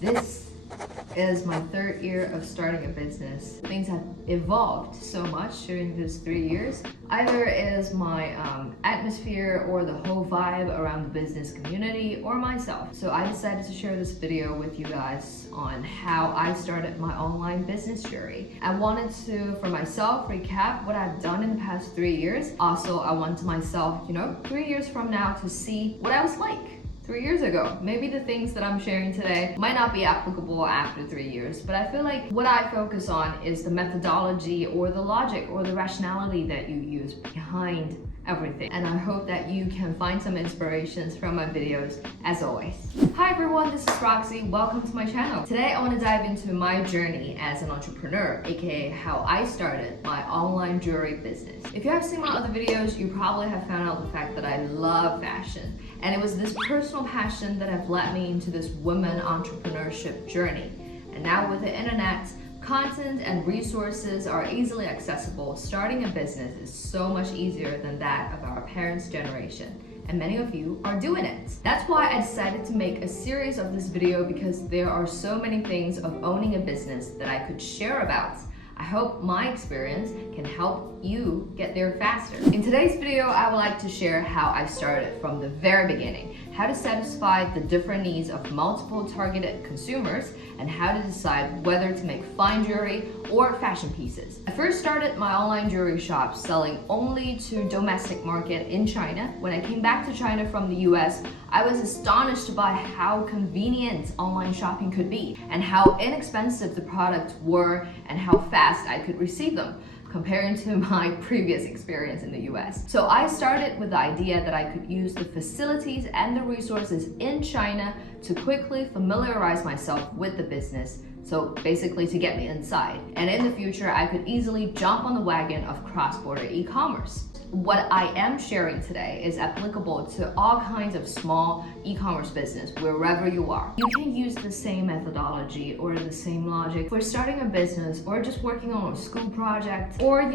This is my third year of starting a business. Things have evolved so much during these 3 years. Either is my atmosphere or the whole vibe around the business community or myself. So I decided to share this video with you guys on how I started my online business journey. I wanted to, for myself, recap what I've done in the past 3 years. Also, I wanted myself, 3 years from now to see what I was like 3 years ago. Maybe the things that I'm sharing today might not be applicable after 3 years, but I feel like what I focus on is the methodology or the logic or the rationality that you use behind everything. And I hope that you can find some inspirations from my videos as always. Hi everyone, this is Roxy. Welcome to my channel. Today I want to dive into my journey as an entrepreneur, aka how I started my online jewelry business. If you have seen my other videos, you probably have found out the fact that I love fashion. And it was this personal passion that have led me into this women entrepreneurship journey. And now with the internet, content and resources are easily accessible. Starting a business is so much easier than that of our parents' generation. And many of you are doing it. That's why I decided to make a series of this video, because there are so many things of owning a business that I could share about. I hope my experience can help you get there faster. In today's video, I would like to share how I started from the very beginning, how to satisfy the different needs of multiple targeted consumers, and how to decide whether to make fine jewelry or fashion pieces. I first started my online jewelry shop selling only to domestic market in China. When I came back to China from the US, I was astonished by how convenient online shopping could be and how inexpensive the products were and how fast I could receive them, comparing to my previous experience in the US. So I started with the idea that I could use the facilities and the resources in China to quickly familiarize myself with the business. So basically to get me inside. And in the future, I could easily jump on the wagon of cross-border e-commerce. What I am sharing today is applicable to all kinds of small e-commerce business, wherever you are. You can use the same methodology or the same logic for starting a business or just working on a school project or,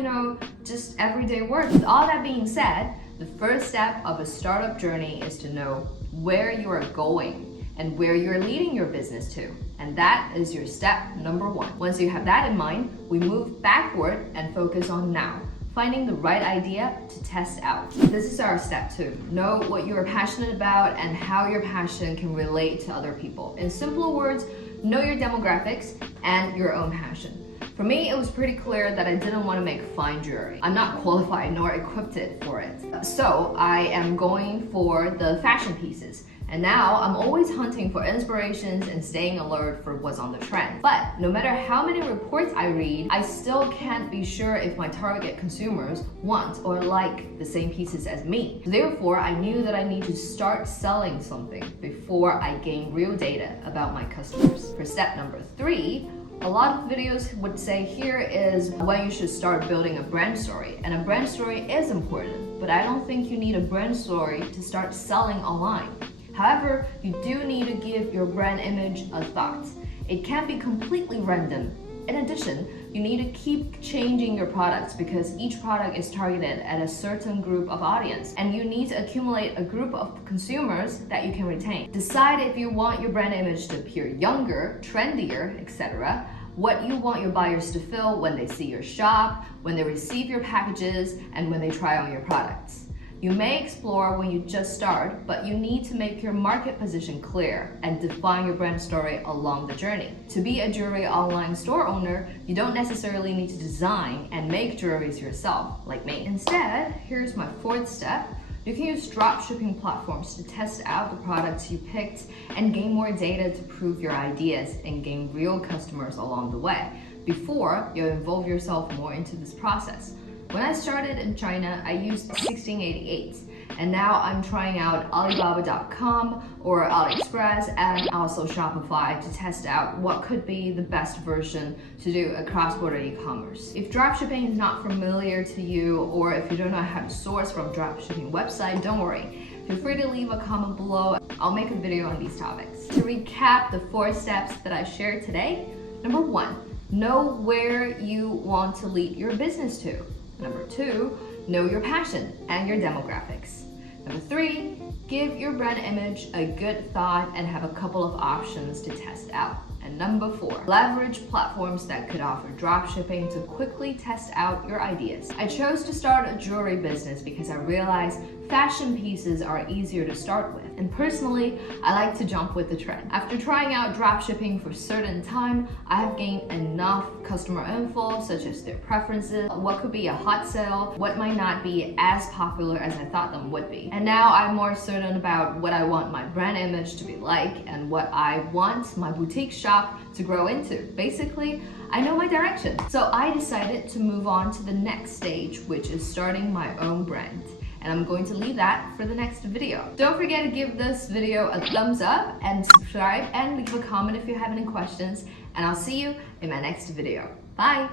just everyday work. With all that being said, the first step of a startup journey is to know where you are going and where you're leading your business to. And that is your step number one. Once you have that in mind, we move backward and focus on now, finding the right idea to test out. This is our step two. Know what you are passionate about and how your passion can relate to other people. In simpler words, know your demographics and your own passion. For me, it was pretty clear that I didn't want to make fine jewelry. I'm not qualified nor equipped for it. So I am going for the fashion pieces. And now I'm always hunting for inspirations and staying alert for what's on the trend. But no matter how many reports I read, I still can't be sure if my target consumers want or like the same pieces as me. Therefore, I knew that I need to start selling something before I gain real data about my customers. For step number three, a lot of videos would say here is when you should start building a brand story. And a brand story is important, but I don't think you need a brand story to start selling online. However, you do need to give your brand image a thought. It can't be completely random. In addition, you need to keep changing your products because each product is targeted at a certain group of audience, and you need to accumulate a group of consumers that you can retain. Decide if you want your brand image to appear younger, trendier, etc., what you want your buyers to feel when they see your shop, when they receive your packages, and when they try on your products. You may explore when you just start, but you need to make your market position clear and define your brand story along the journey. To be a jewelry online store owner, you don't necessarily need to design and make jewelries yourself, like me. Instead, here's my fourth step. You can use dropshipping platforms to test out the products you picked and gain more data to prove your ideas and gain real customers along the way before you involve yourself more into this process. When I started in China, I used 1688, and now I'm trying out Alibaba.com or AliExpress and also Shopify to test out what could be the best version to do a cross-border e-commerce. If dropshipping is not familiar to you, or if you don't know how to source from dropshipping website, don't worry. Feel free to leave a comment below. I'll make a video on these topics. To recap the 4 steps that I shared today, number 1, know where you want to lead your business to. Number 2, know your passion and your demographics. Number 3, give your brand image a good thought and have a couple of options to test out. And number 4, leverage platforms that could offer dropshipping to quickly test out your ideas. I chose to start a jewelry business because I realized fashion pieces are easier to start with. And personally, I like to jump with the trend. After trying out dropshipping for a certain time, I have gained enough customer info, such as their preferences, what could be a hot sale, what might not be as popular as I thought them would be. And now I'm more certain about what I want my brand image to be like and what I want my boutique shop to grow into. Basically, I know my direction. So I decided to move on to the next stage, which is starting my own brand. And I'm going to leave that for the next video. Don't forget to give this video a thumbs up and subscribe and leave a comment if you have any questions. And I'll see you in my next video. Bye!